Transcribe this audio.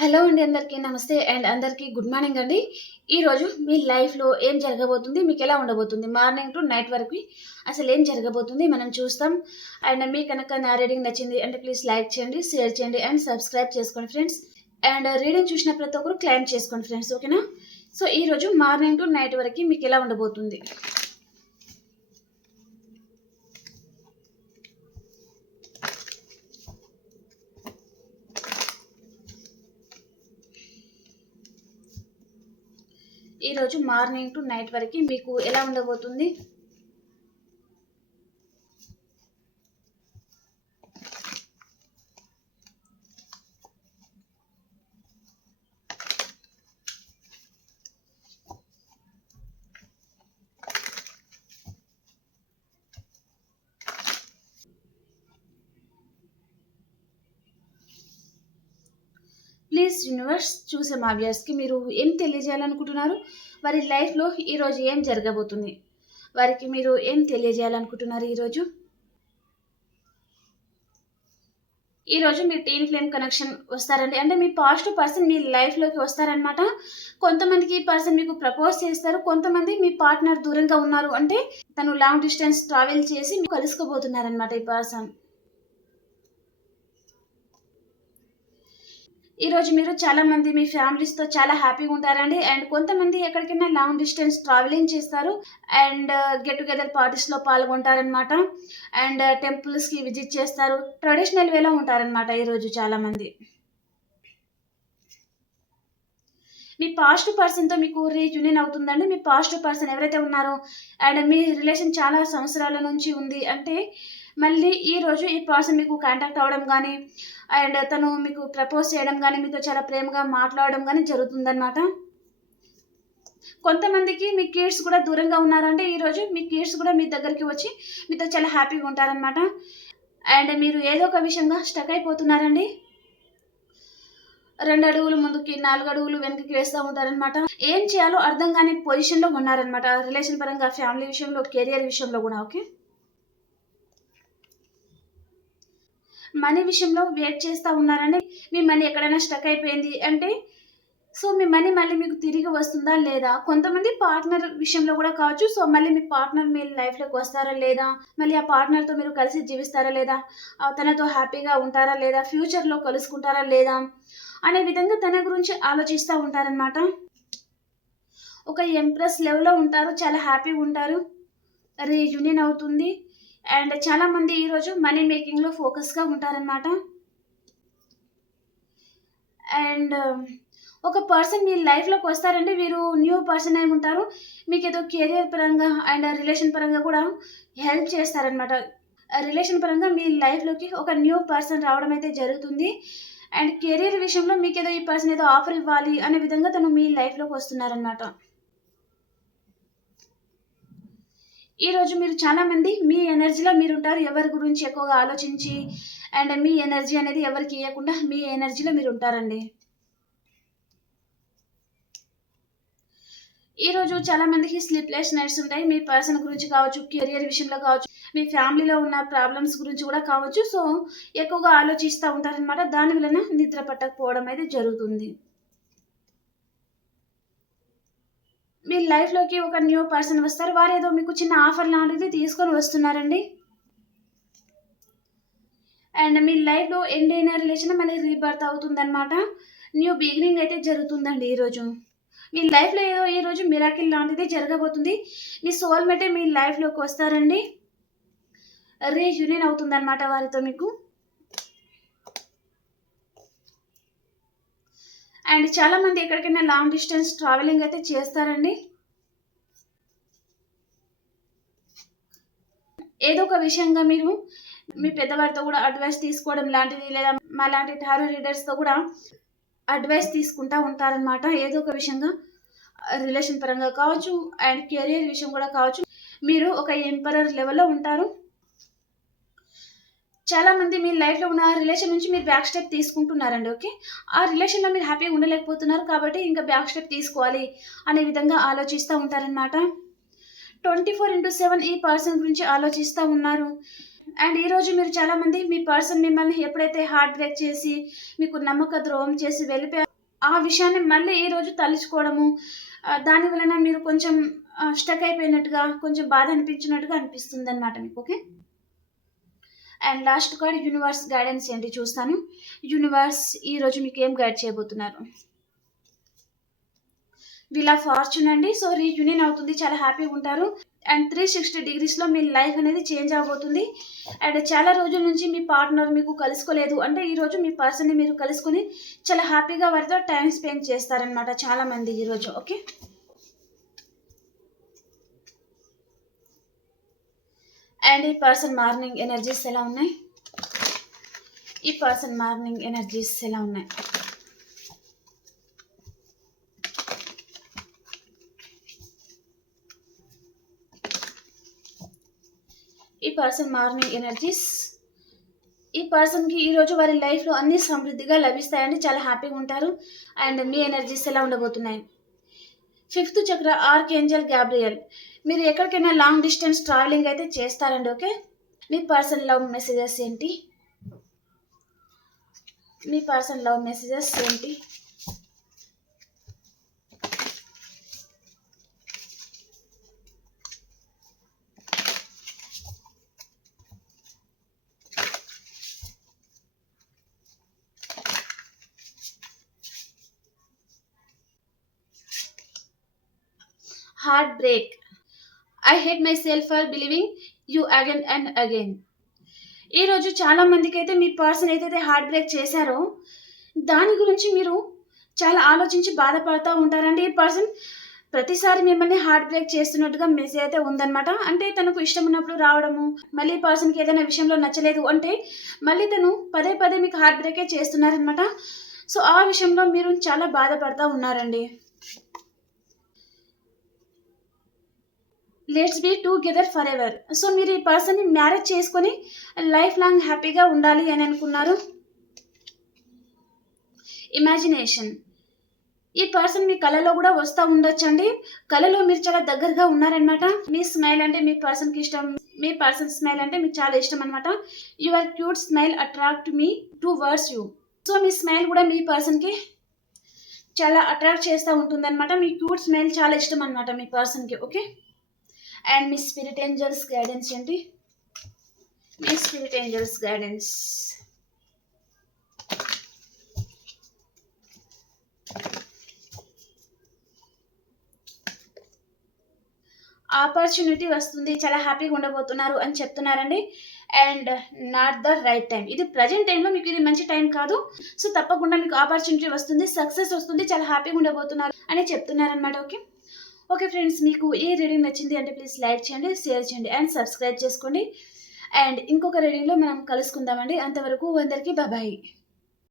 Hello అండి అందరికీ నమస్తే అండ్ అందరికీ గుడ్ మార్నింగ్ అండి. ఈరోజు మీ లైఫ్లో ఏం జరగబోతుంది మీకు ఎలా ఉండబోతుంది? మార్నింగ్ టు నైట్ వరకు అసలు ఏం జరగబోతుంది మనం చూస్తాం. అండ్ మీకు కనుక నా రీడింగ్ నచ్చింది అంటే ప్లీజ్ లైక్ చేయండి షేర్ చేయండి అండ్ సబ్స్క్రైబ్ చేసుకోండి ఫ్రెండ్స్. అండ్ రీడింగ్ చూసిన ప్రతి ఒక్కరు క్లైమ్ చేసుకోండి ఫ్రెండ్స్ ఓకేనా? సో ఈరోజు మార్నింగ్ టు నైట్ వరకు మీకు ఎలా ఉండబోతుంది? ఈరోజు మార్నింగ్ టు నైట్ వరకు మీకు ఎలా ఉండబోతుంది? ప్లీజ్ యూనివర్స్ చూసే మా వ్యూయర్స్కి మీరు ఏం తెలియజేయాలనుకుంటున్నారు? వారి లైఫ్లో ఈరోజు ఏం జరగబోతుంది? వారికి మీరు ఏం తెలియజేయాలనుకుంటున్నారు ఈరోజు ఈరోజు మీ టీన్ ఫ్లేమ్ కనెక్షన్ వస్తారండి. అంటే మీ పాజిటివ్ పర్సన్ మీ లైఫ్లోకి వస్తారనమాట కొంతమందికి ఈ పర్సన్ మీకు ప్రపోజ్ చేస్తారు. కొంతమంది మీ పార్ట్నర్ దూరంగా ఉన్నారు. అంటే తను లాంగ్ డిస్టెన్స్ ట్రావెల్ చేసి మీకు కలుసుకోబోతున్నారనమాట ఈ పర్సన్. ఈరోజు మీరు చాలా మంది మీ ఫ్యామిలీస్తో చాలా హ్యాపీగా ఉంటారండి. అండ్ కొంతమంది ఎక్కడికైనా లాంగ్ డిస్టెన్స్ ట్రావెలింగ్ చేస్తారు. అండ్ uh, గెట్ టుగెదర్ పార్టీస్లో పాల్గొంటారనమాట అండ్ uh, టెంపుల్స్కి విజిట్ చేస్తారు. ట్రెడిషనల్ వేలో ఉంటారనమాట ఈరోజు చాలామంది మీ పాస్ట్ పర్సన్తో మీకు రీయూనియన్ అవుతుందండి. మీ పాస్ట్ పర్సన్ ఎవరైతే ఉన్నారో అండ్ మీ రిలేషన్ చాలా సంవత్సరాల నుంచి ఉంది. అంటే మళ్ళీ ఈ రోజు ఈ పర్సన్ మీకు కాంటాక్ట్ అవ్వడం కానీ అండ్ తను మీకు ప్రపోజ్ చేయడం కానీ మీతో చాలా ప్రేమగా మాట్లాడడం కానీ జరుగుతుందన్నమాట. కొంతమందికి మీ కిడ్స్ కూడా దూరంగా ఉన్నారంటే ఈరోజు మీ కిడ్స్ కూడా మీ దగ్గరికి వచ్చి మీతో చాలా హ్యాపీగా ఉంటారనమాట అండ్ మీరు ఏదో ఒక విషయంగా స్టక్ అయిపోతున్నారండి. రెండు అడుగులు ముందుకి నాలుగు అడుగులు వెనక్కి వేస్తూ ఉంటారనమాట ఏం చేయాలో అర్థం కాని పొజిషన్లో ఉన్నారనమాట రిలేషన్ పరంగా ఫ్యామిలీ విషయంలో కెరియర్ విషయంలో కూడా ఓకే మనీ విషయంలో వెయిట్ చేస్తూ ఉన్నారండి మీ మనీ ఎక్కడైనా స్టక్ అయిపోయింది అంటే సో మీ మనీ మళ్ళీ మీకు తిరిగి వస్తుందా లేదా? కొంతమంది పార్ట్నర్ విషయంలో కూడా కావచ్చు. సో మళ్ళీ మీ పార్ట్నర్ మీ లైఫ్లోకి వస్తారా లేదా? మళ్ళీ ఆ పార్ట్నర్తో మీరు కలిసి జీవిస్తారా లేదా? తనతో హ్యాపీగా ఉంటారా లేదా? ఫ్యూచర్లో కలుసుకుంటారా లేదా? అనే విధంగా తన గురించి ఆలోచిస్తూ ఉంటారనమాట ఒక ఎంప్రెస్ లెవెల్లో ఉంటారు. చాలా హ్యాపీగా ఉంటారు. రీయూనియన్ అవుతుంది. అండ్ చాలామంది ఈరోజు మనీ మేకింగ్లో ఫోకస్గా ఉంటారనమాట అండ్ um, ఒక పర్సన్ మీ లైఫ్లోకి వస్తారంటే వీరు న్యూ పర్సన్ అయి ఉంటారు. మీకు ఏదో కెరియర్ పరంగా అండ్ రిలేషన్ పరంగా కూడా హెల్ప్ చేస్తారనమాట రిలేషన్ పరంగా మీ లైఫ్లోకి ఒక న్యూ పర్సన్ రావడం అయితే జరుగుతుంది. అండ్ కెరీర్ విషయంలో మీకు ఏదో ఈ పర్సన్ ఏదో ఆఫర్ ఇవ్వాలి అనే విధంగా తను మీ లైఫ్లోకి వస్తున్నారనమాట ఈరోజు మీరు చాలామంది మీ ఎనర్జీలో మీరు ఉంటారు ఎవరి గురించి ఎక్కువగా ఆలోచించి అండ్ మీ ఎనర్జీ అనేది ఎవరికి ఇవ్వకుండా మీ ఎనర్జీలో మీరు ఉంటారండి ఈరోజు చాలా మందికి స్లీప్లెస్ నైట్స్ ఉంటాయి. మీ పర్సన్ గురించి కావచ్చు కెరియర్ విషయంలో కావచ్చు మీ ఫ్యామిలీలో ఉన్న ప్రాబ్లమ్స్ గురించి కూడా కావచ్చు. సో ఎక్కువగా ఆలోచిస్తూ ఉంటారనమాట దాని వలన నిద్ర పట్టకపోవడం అయితే జరుగుతుంది. మీ లైఫ్లోకి ఒక న్యూ పర్సన్ వస్తారు. వారు ఏదో మీకు చిన్న ఆఫర్ లాంటిది తీసుకొని వస్తున్నారండి. అండ్ మీ లైఫ్లో ఎండ్ అయిన రిలేషన్ మళ్ళీ రీబర్త్ అవుతుందన్నమాట. న్యూ బిగినింగ్ అయితే జరుగుతుందండి ఈరోజు మీ లైఫ్లో ఏదో ఈరోజు మిరాకిల్ లాంటిది జరగబోతుంది. మీ సోల్మేటే మీ లైఫ్లోకి వస్తారండి. రీయూనియన్ అవుతుందన్నమాట వారితో మీకు. అండ్ చాలామంది ఎక్కడికైనా లాంగ్ డిస్టెన్స్ ట్రావెలింగ్ అయితే చేస్తారండి. ఏదో ఒక విషయంగా మీరు మీ పెద్దవారితో కూడా అడ్వైస్ తీసుకోవడం లాంటిది లేదా మా లాంటి టారో రీడర్స్తో కూడా అడ్వైస్ తీసుకుంటూ ఉంటారనమాట ఏదో ఒక విషయంగా రిలేషన్ పరంగా కావచ్చు అండ్ కెరియర్ విషయం కూడా కావచ్చు. మీరు ఒక ఎంపరర్ లెవెల్లో ఉంటారు. చాలా మంది మీ లైఫ్లో ఉన్న రిలేషన్ నుంచి మీరు బ్యాక్ స్టెప్ తీసుకుంటున్నారండి ఓకే? ఆ రిలేషన్లో మీరు హ్యాపీగా ఉండలేకపోతున్నారు కాబట్టి ఇంకా బ్యాక్ స్టెప్ తీసుకోవాలి అనే విధంగా ఆలోచిస్తూ ఉంటారనమాట ట్వంటీ ఫోర్ ఇంటూ సెవెన్ ఈ పర్సన్ గురించి ఆలోచిస్తూ ఉన్నారు. అండ్ ఈరోజు మీరు చాలామంది మీ పర్సన్ మిమ్మల్ని ఎప్పుడైతే హార్ట్ బ్రేక్ చేసి మీకు నమ్మక ద్రోహం చేసి వెళ్ళిపోయారు ఆ విషయాన్ని మళ్ళీ ఈ రోజు తలుచుకోవడము దాని వలన మీరు కొంచెం స్టక్ అయిపోయినట్టుగా కొంచెం బాధ అనిపించినట్టుగా అనిపిస్తుంది అనమాట మీకు okay? And last card universe guidance ఏంటి చూస్తాను. యూనివర్స్ ఈ రోజు మీకు ఏం గైడ్ చేయబోతున్నారు? వీళ్ళ ఫార్చ్యూన్ అండి. సో రీయూనియన్ అవుతుంది. చాలా హ్యాపీగా ఉంటారు. అండ్ త్రీ సిక్స్టీ డిగ్రీస్లో మీ లైఫ్ అనేది చేంజ్ అవబోతుంది అండ్ చాలా రోజుల నుంచి మీ పార్ట్నర్ మీకు కలుసుకోలేదు. అంటే ఈ రోజు మీ పర్సన్ని మీరు కలుసుకొని చాలా హ్యాపీగా వారితో టైం స్పెండ్ చేస్తారనమాట చాలా మంది ఈరోజు ఓకే? అండ్ ఈ పర్సన్ మార్నింగ్ ఎనర్జీస్ ఎలా ఉన్నాయి? ఈ పర్సన్ మార్నింగ్ ఎనర్జీస్ ఎలా ఉన్నాయి? ఈ పర్సన్ మార్నింగ్ ఎనర్జీస్ ఈ పర్సన్కి ఈరోజు వారి లైఫ్లో అన్ని సమృద్ధిగా లభిస్తాయండి చాలా హ్యాపీగా ఉంటారు. అండ్ మీ ఎనర్జీస్ ఎలా ఉండబోతున్నాయి? ఫిఫ్త్ చక్ర ఆర్క్ గ్యాబ్రియల్ మీరు ఎక్కడికైనా లాంగ్ డిస్టెన్స్ ట్రావెలింగ్ అయితే చేస్తారండి ఓకే? మీ పర్సన్ లవ్ మెసేజెస్ ఏంటి? మీ పర్సన్ లవ్ మెసేజెస్ ఏంటి? Heartbreak I hate myself for believing you again and again ఈరోజు చాలా మందికి అయితే మీ పర్సన్ ఏదైతే హార్ట్ బ్రేక్ చేశారో దాని గురించి మీరు చాలా ఆలోచించి బాధపడుతూ ఉంటారండి. ఈ పర్సన్ ప్రతిసారి మిమ్మల్ని హార్ట్ బ్రేక్ చేస్తున్నట్టుగా మెసేజ్ అయితే ఉందన్నమాట. అంటే తనకు ఇష్టం ఉన్నప్పుడు రావడము మళ్ళీ పర్సన్కి ఏదైనా విషయంలో నచ్చలేదు అంటే మళ్ళీ తను పదే పదే మీకు హార్ట్ బ్రేకే చేస్తున్నారనమాట సో ఆ విషయంలో మీరు చాలా బాధపడుతూ ఉన్నారండి. Let's be together forever so మీరు ఈ పర్సన్ని మ్యారేజ్ చేసుకొని లైఫ్ లాంగ్ హ్యాపీగా ఉండాలి అని అనుకున్నారు. ఇమాజినేషన్. ఈ పర్సన్ మీ కళలో కూడా వస్తూ ఉండొచ్చండి. కళలో మీరు చాలా దగ్గరగా ఉన్నారనమాట మీ స్మైల్ అంటే మీ పర్సన్కి ఇష్టం. మీ పర్సన్ స్మైల్ అంటే మీకు చాలా ఇష్టం అనమాట your cute smile attract me towards you. So me smile కూడా మీ పర్సన్కి చాలా అట్రాక్ట్ చేస్తూ ఉంటుందన్నమాట. మీ క్యూట్ స్మైల్ చాలా ఇష్టం అనమాట మీ పర్సన్కి ఓకే? అండ్ మీ స్పిరిట్ ఏంజల్స్ గైడెన్స్ ఏంటి? మీ స్పిరిట్ ఏంజల్స్ గైడెన్స్. ఆపర్చునిటీ వస్తుంది చాలా హ్యాపీగా ఉండబోతున్నారు అని చెప్తున్నారండి. And not the right time. ఇది ప్రజెంట్ టైంలో మీకు ఇది మంచి టైం కాదు. సో తప్పకుండా మీకు ఆపర్చునిటీ వస్తుంది సక్సెస్ వస్తుంది చాలా హ్యాపీగా ఉండబోతున్నారు అని చెప్తున్నారనమాట ఓకే? ఓకే ఫ్రెండ్స్ మీకు ఏ రీడింగ్ నచ్చింది అంటే ప్లీజ్ లైక్ చేయండి షేర్ చేయండి అండ్ సబ్స్క్రైబ్ చేసుకోండి. అండ్ ఇంకొక రీడింగ్లో మనం కలుసుకుందామండి. అంతవరకు అందరికీ బాబాయ్